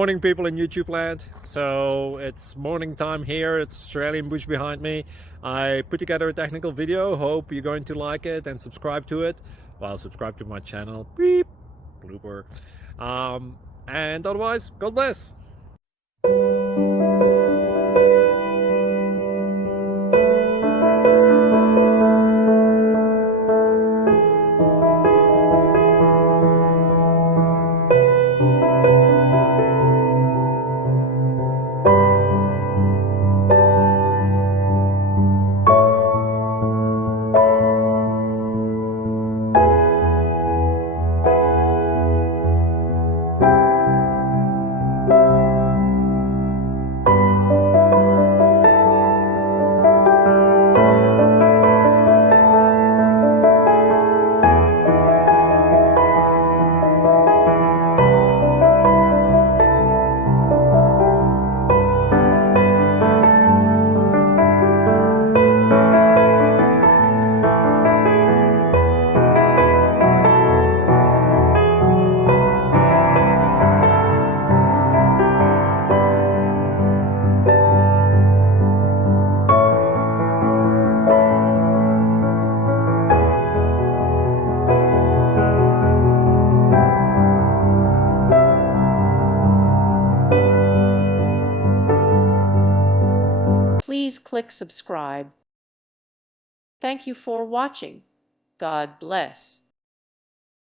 Morning, people in YouTube land. So it's morning time here. It's Australian bush behind me. I put together a technical video. Hope you're going to like it and subscribe to it. Well, subscribe to my channel. Beep, blooper. And otherwise, God bless. Please click subscribe. Thank you for watching. God bless.